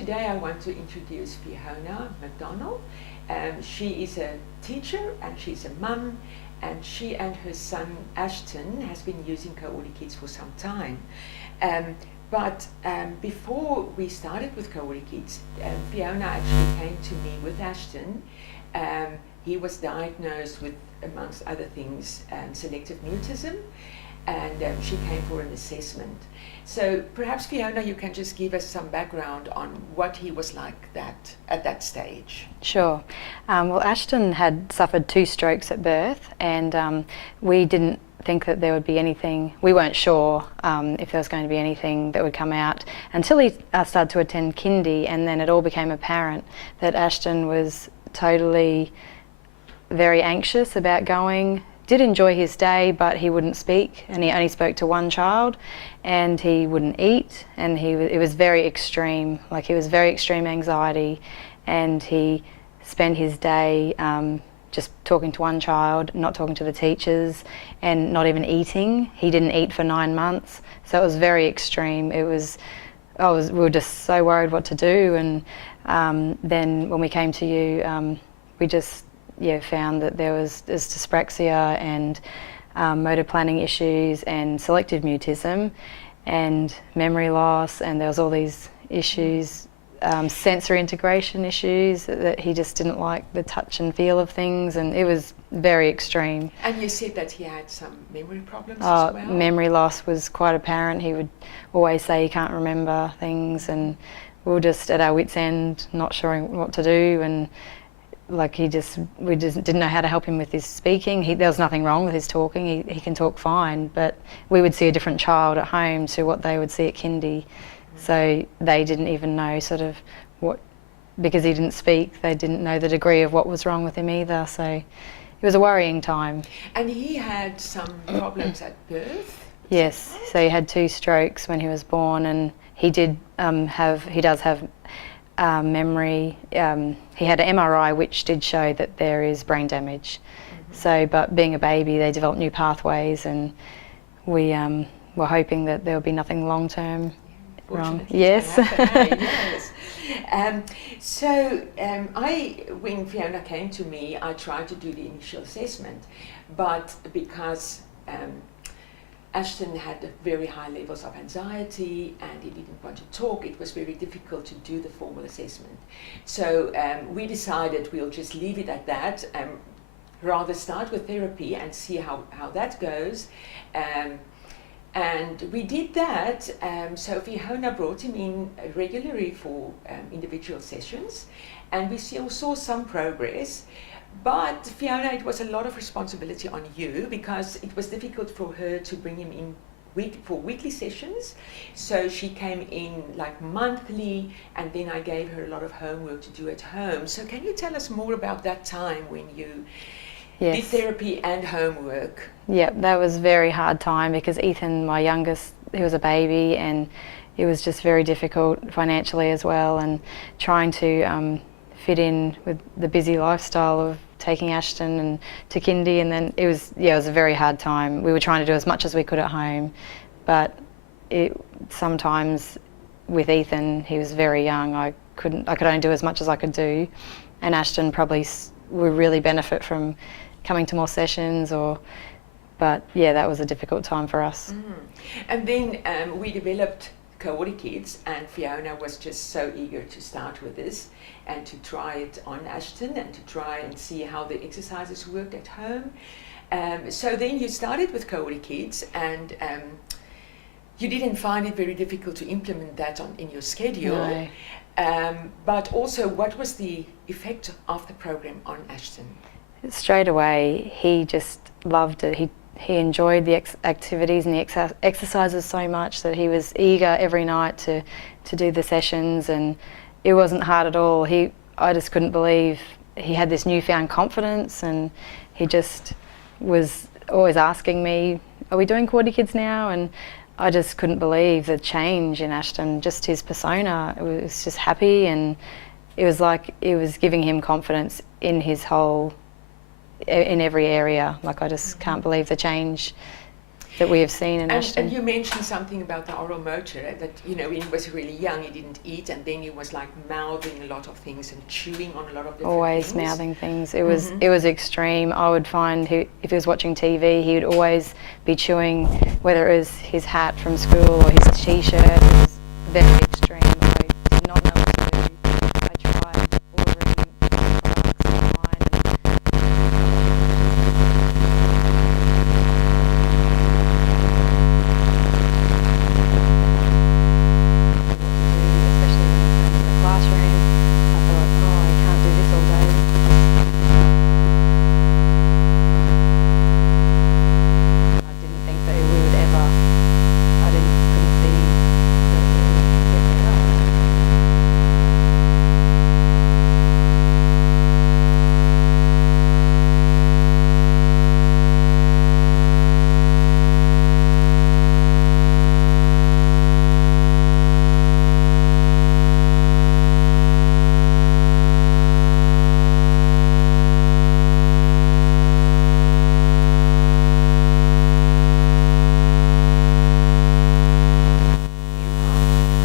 today I want to introduce Fiona McDonald. She is a teacher and she's a mum, and she and her son Ashton has been using Coordi Kids for some time. But before we started with Coordi Kids, Fiona actually came to me with Ashton. He was diagnosed with, amongst other things, selective mutism, and she came for an assessment. So perhaps, Fiona, you can just give us some background on what he was like at that stage. Sure. Well, Ashton had suffered 2 strokes at birth, and we didn't think that there would be anything, we weren't sure if there was going to be anything that would come out until he started to attend kindy, and then it all became apparent that Ashton was totally very anxious about going. Did enjoy his day, but he wouldn't speak, and he only spoke to one child, and he wouldn't eat, and it was very extreme. Like, he was very extreme anxiety, and he spent his day just talking to one child, not talking to the teachers, and not even eating. He didn't eat for 9 months, so it was very extreme. We were just so worried what to do, and then when we came to you, we just found that there was dyspraxia and motor planning issues and selective mutism and memory loss, and there was all these issues, sensory integration issues, that he just didn't like the touch and feel of things, and it was very extreme. And you said that he had some memory problems as well? Memory loss was quite apparent. He would always say he can't remember things, and we were just at our wits' end, not sure what to do, and like we just didn't know how to help him with his speaking. There was nothing wrong with his talking. He can talk fine, but we would see a different child at home to what they would see at kindy. So they didn't even know sort of because he didn't speak, they didn't know the degree of what was wrong with him either. So it was a worrying time. And he had some problems at birth? Yes, so he had 2 strokes when he was born, and he does have memory. He had an MRI which did show that there is brain damage. So, but being a baby, they develop new pathways, and we were hoping that there would be nothing long-term wrong. Yes. Yes. When Fiona came to me, I tried to do the initial assessment, but because Ashton had very high levels of anxiety and he didn't want to talk, it was very difficult to do the formal assessment. So we decided we'll just leave it at that, rather start with therapy and see how that goes. And we did that. So Fiona brought him in regularly for individual sessions, and we saw some progress. But Fiona, it was a lot of responsibility on you, because it was difficult for her to bring him in for weekly sessions. So she came in like monthly, and then I gave her a lot of homework to do at home. So can you tell us more about that time when you did therapy and homework? Yeah, that was a very hard time, because Ethan, my youngest, he was a baby, and it was just very difficult financially as well, and trying to fit in with the busy lifestyle of taking Ashton and to kindy, and then it was a very hard time. We were trying to do as much as we could at home, but sometimes with Ethan, he was very young. I could only do as much as I could do, and Ashton probably would really benefit from coming to more sessions, but yeah, that was a difficult time for us. And then we developed Coordi Kids, and Fiona was just so eager to start with this and to try it on Ashton and to try and see how the exercises worked at home. So then you started with Coordi Kids, and you didn't find it very difficult to implement that in your schedule. No. But also, what was the effect of the program on Ashton? Straight away, he just loved it. He enjoyed the activities and the exercises so much that he was eager every night to do the sessions, and it wasn't hard at all. I just couldn't believe he had this newfound confidence, and he just was always asking me, "Are we doing Coordi Kids now?" And I just couldn't believe the change in Ashton, just his persona. It was just happy, and it was like it was giving him confidence in his whole, in every area. Like, I just can't believe the change. that we have seen in Ashton. And you mentioned something about the oral motor, that, you know, when he was really young, he didn't eat, and then he was like mouthing a lot of things and chewing on a lot of different Always things. mouthing things. It was extreme. I would find if he was watching TV, he would always be chewing, whether it was his hat from school or his t-shirt. It was very extreme. I did not know what to do. I tried ordering products online classroom. I thought, oh, I can't do this all day. I didn't think that we would ever, couldn't see that we would get better.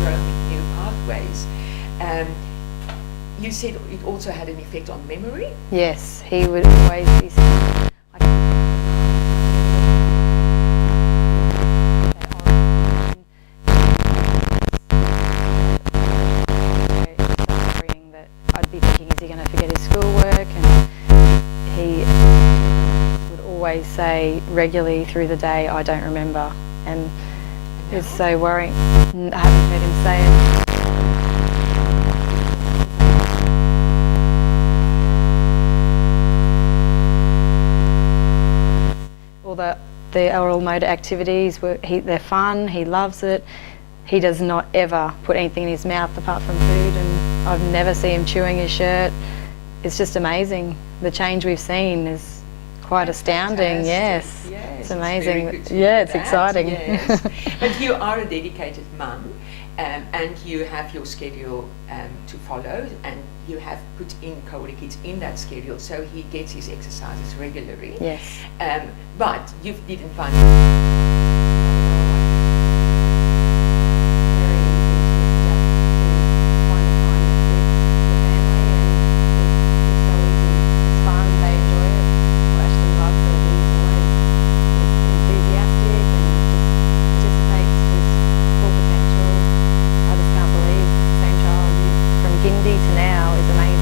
Growing new pathways. You said it also had an effect on memory. Yes, he would always be saying, that I'd be thinking, is he going to forget his schoolwork? And he would always say regularly through the day, I don't remember. And it's so worrying. I haven't heard him say it. All the oral motor activities, they're fun, he loves it. He does not ever put anything in his mouth apart from food, and I've never seen him chewing his shirt. It's just amazing. The change we've seen is quite astounding. Fantastic. Yes, it's very amazing. good to Yeah, hear it's that. exciting. Yes. But you are a dedicated mum, and you have your schedule to follow, and you have put in Kauri Kids in that schedule, so he gets his exercises regularly. Yes. But you didn't find to now is amazing.